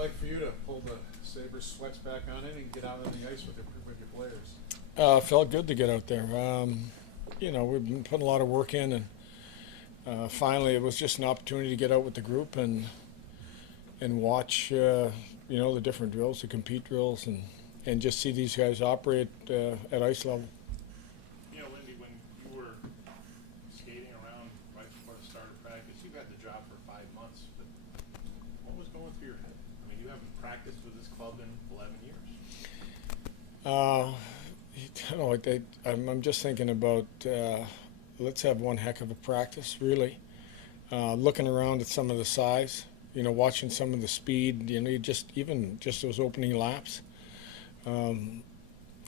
like for you to pull the Sabres sweats back on it and get out on the ice with your players? Felt good to get out there. We've been putting a lot of work in, and finally it was just an opportunity to get out with the group and watch, the different drills, the compete drills, and just see these guys operate at ice level. Lindy, when you were skating around right before the start of practice, you've had the job for 5 months, but what was going through your head? I mean, you haven't practiced with this club in 11 years. I'm just thinking about let's have one heck of a practice, really. Looking around at some of the size, watching some of the speed, just those opening laps.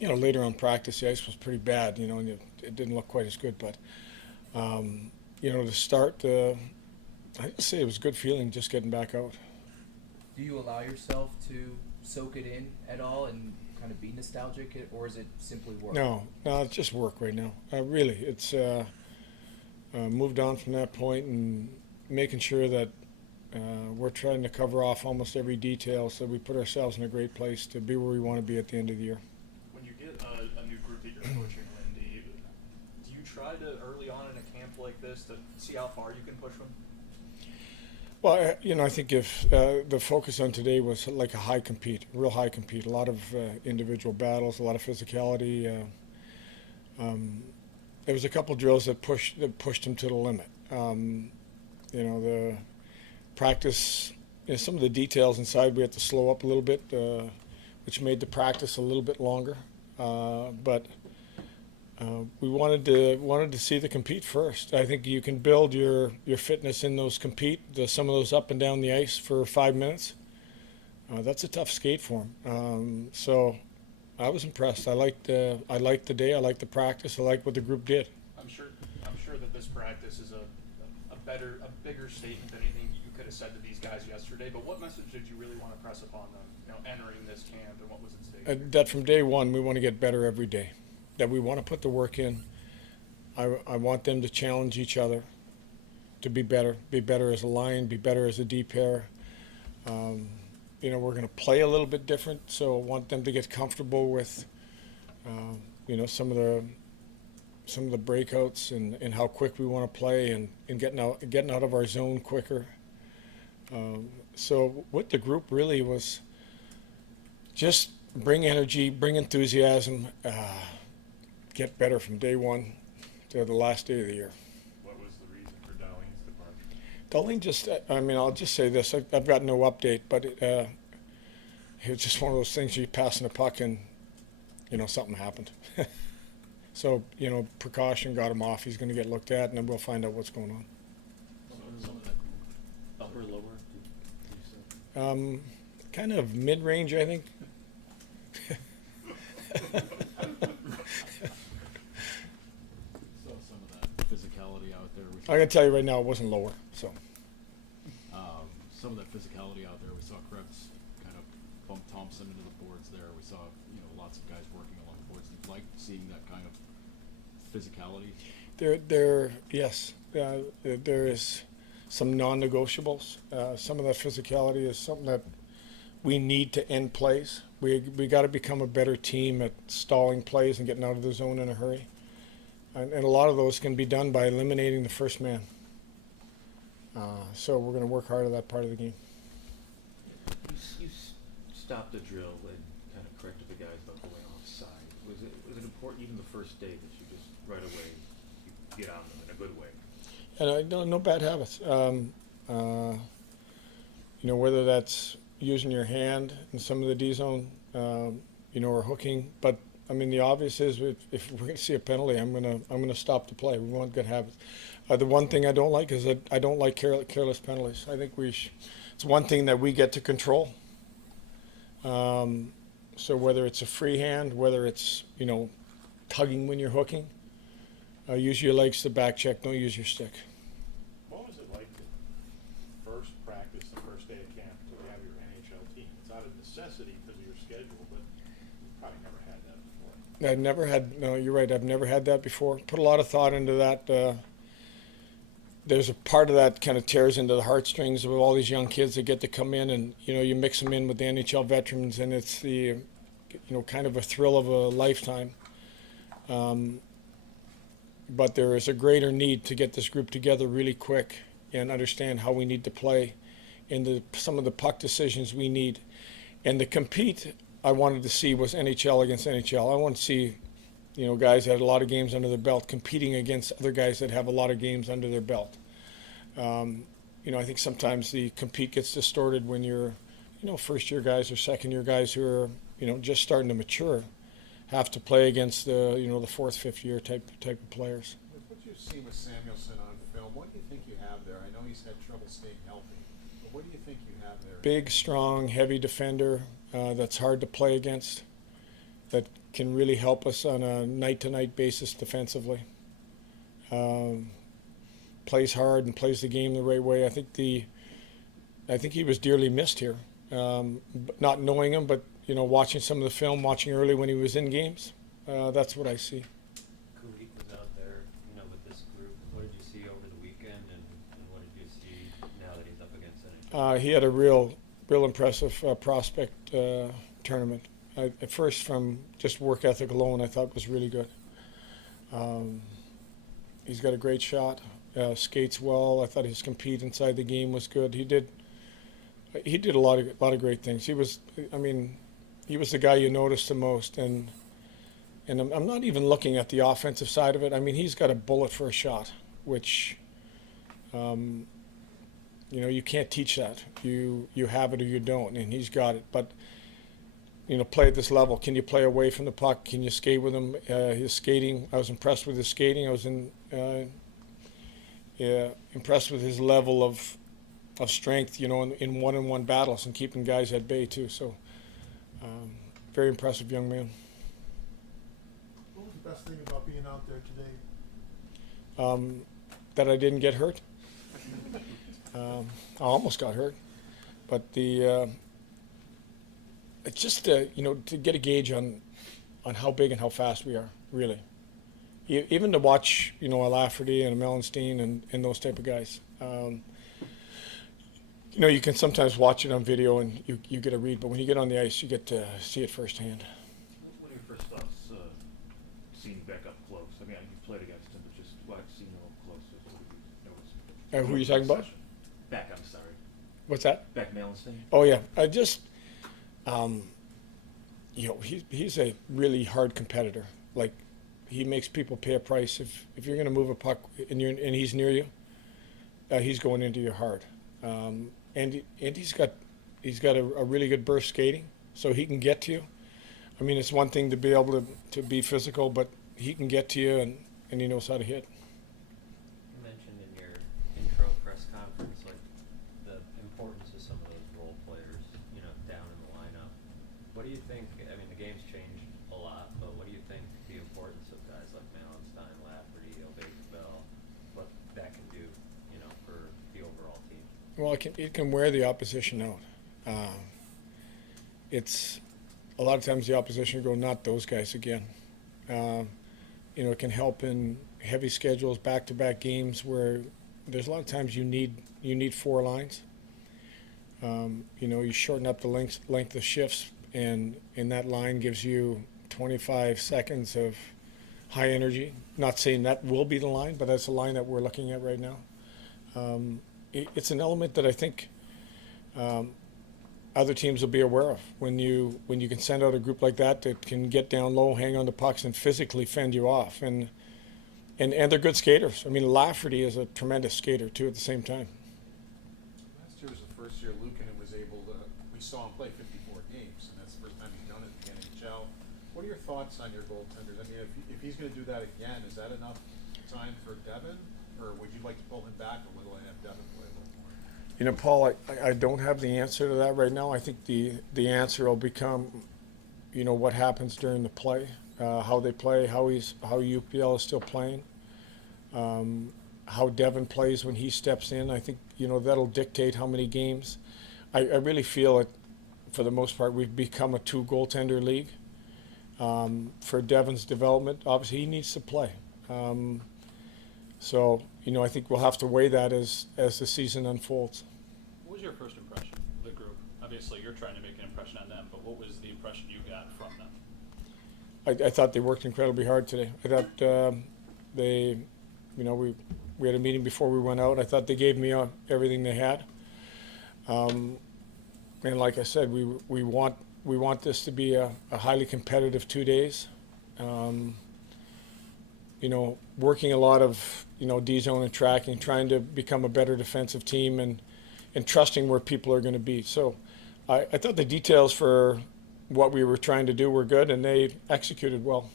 Later on practice, the ice was pretty bad, and it didn't look quite as good. But, to start, I'd say it was a good feeling just getting back out. Do you allow yourself to soak it in at all and kind of be nostalgic, or is it simply work? No, it's just work right now. Really, it's moved on from that point and making sure that we're trying to cover off almost every detail so we put ourselves in a great place to be where we want to be at the end of the year. When you get a new group that you're coaching, Lindy, do you try to early on in a camp like this to see how far you can push them? Well, I think if the focus on today was like a real high compete, a lot of individual battles, a lot of physicality. There was a couple drills that pushed them to the limit. The practice, some of the details inside we had to slow up a little bit, which made the practice a little bit longer. But we wanted to see the compete first. I think you can build your fitness in those some of those up and down the ice for 5 minutes. That's a tough skate for them. So I was impressed. I liked the day. I liked the practice. I liked what the group did. I'm sure that this practice is a bigger statement than anything you could have said to these guys yesterday. But what message did you really want to press upon them, entering this camp, and what was at stake? That from day one we want to get better every day. That we want to put the work in. I want them to challenge each other to be better as a line, be better as a D pair. We're going to play a little bit different, so I want them to get comfortable with, some of the breakouts and how quick we want to play and getting out of our zone quicker. So what the group really was just bring energy, bring enthusiasm, get better from day one to the last day of the year. What was the reason for Darlene's departure? Darlene I'll just say this. I've got no update, but it was just one of those things, you're passing a puck and, something happened. So, precaution got him off. He's going to get looked at, and then we'll find out what's going on. Some of that upper, lower, do you say? Kind of mid-range, I think. Saw some of that physicality out there. I can tell you right now, it wasn't lower. So some of that physicality out there. We saw Krebs kind of bump Thompson into the boards there. We saw lots of guys working along the boards. Did you like seeing that kind of physicality? Yes, there is some non-negotiables. Some of that physicality is something that we need to end plays. We got to become a better team at stalling plays and getting out of the zone in a hurry. And a lot of those can be done by eliminating the first man. So we're going to work hard at that part of the game. You stopped the drill and kind of corrected the guys about going offside. Was it important even the first day that you just right away you get on them in a good way? And no bad habits. Whether that's using your hand in some of the D zone, or hooking. But the obvious is if we're going to see a penalty, I'm gonna stop the play. We want good habits. The one thing I don't like is that I don't like careless penalties. I think it's one thing that we get to control. So whether it's a free hand, whether it's tugging when you're hooking, use your legs to back check. Don't use your stick. What was it like the first practice, the first day of camp, to have your NHL team? It's out of necessity because of your schedule, but you probably never had that before. No, you're right. I've never had that before. Put a lot of thought into that. there's a part of that kind of tears into the heartstrings of all these young kids that get to come in, and you mix them in with the NHL veterans, and it's the kind of a thrill of a lifetime. But there is a greater need to get this group together really quick and understand how we need to play and some of the puck decisions we need. And the compete I wanted to see was NHL against NHL. I want to see guys that had a lot of games under their belt competing against other guys that have a lot of games under their belt. I think sometimes the compete gets distorted when you're, first-year guys or second-year guys who are, just starting to mature, have to play against the fourth, fifth-year type of players. With what you've seen with Samuelson on film, what do you think you have there? I know he's had trouble staying healthy, but what do you think you have there? Big, strong, heavy defender that's hard to play against, that can really help us on a night-to-night basis defensively. Plays hard and plays the game the right way. I think he was dearly missed here. Not knowing him, but watching some of the film, watching early when he was in games. That's what I see. Kulik was out there, with this group. What did you see over the weekend, and what did you see now that he's up against NHL? He had a real impressive prospect tournament. At first, from just work ethic alone, I thought was really good. He's got a great shot, skates well. I thought his compete inside the game was good. He did a lot of great things. He was the guy you noticed the most, and I'm not even looking at the offensive side of it. I mean, he's got a bullet for a shot, which you can't teach that. You have it or you don't, and he's got it. But play at this level. Can you play away from the puck? Can you skate with him? His skating, I was impressed with his skating. I was impressed with his level of strength, in one-on-one battles and keeping guys at bay too. So, very impressive young man. What was the best thing about being out there today? That I didn't get hurt. I almost got hurt, but it's just to get a gauge on how big and how fast we are, really. Even to watch a Lafferty and a Melanstein and those type of guys. You can sometimes watch it on video and you get a read, but when you get on the ice, you get to see it firsthand. What are your first thoughts seeing Beck up close? I mean, you've played against him, but just seeing him up close, what have you noticed? Who are you talking about? Beck, I'm sorry. What's that? Beck Melanstein? Oh yeah, I just, he's a really hard competitor. Like, he makes people pay a price. If you're going to move a puck and he's near you, he's going into your heart. And he's got a really good burst skating, so he can get to you. I mean, it's one thing to be able to be physical, but he can get to you and he knows how to hit. You mentioned in your intro press conference, the importance of some of those role players, down in the lineup. What do you think? I mean, the game's changed a lot, but what do you think the importance of guys like Melanstein, Lafferty, Bell, what that can do, for the overall team? Well, it can wear the opposition out. It's a lot of times the opposition go, not those guys again. It can help in heavy schedules, back-to-back games where there's a lot of times you need four lines. You shorten up the length of shifts, and that line gives you 25 seconds of high energy. Not saying that will be the line, but that's the line that we're looking at right now. It's an element that I think other teams will be aware of. When you can send out a group like that can get down low, hang on to pucks, and physically fend you off, and they're good skaters. I mean, Lafferty is a tremendous skater too at the same time. Last year was the first year Luukkonen was able to. We saw him play 54 games, and that's the first time he's done it in the NHL. What are your thoughts on your goaltenders? I mean, if he's going to do that again, is that enough time for Devin, or would you like to pull him back a little and have Devin play a little more? Paul, I don't have the answer to that right now. I think the answer will become, what happens during the play, how they play, how UPL is still playing, how Devin plays when he steps in. I think, that'll dictate how many games. I really feel it, for the most part, we've become a two-goaltender league. For Devin's development, obviously he needs to play. So, I think we'll have to weigh that as the season unfolds. What was your first impression of the group? Obviously, you're trying to make an impression on them, but what was the impression you got from them? I thought they worked incredibly hard today. I thought they, we had a meeting before we went out. I thought they gave me everything they had. And like I said, we want this to be a highly competitive 2 days. Working a lot of D zone and tracking, trying to become a better defensive team, and trusting where people are going to be. So I thought the details for what we were trying to do were good, and they executed well.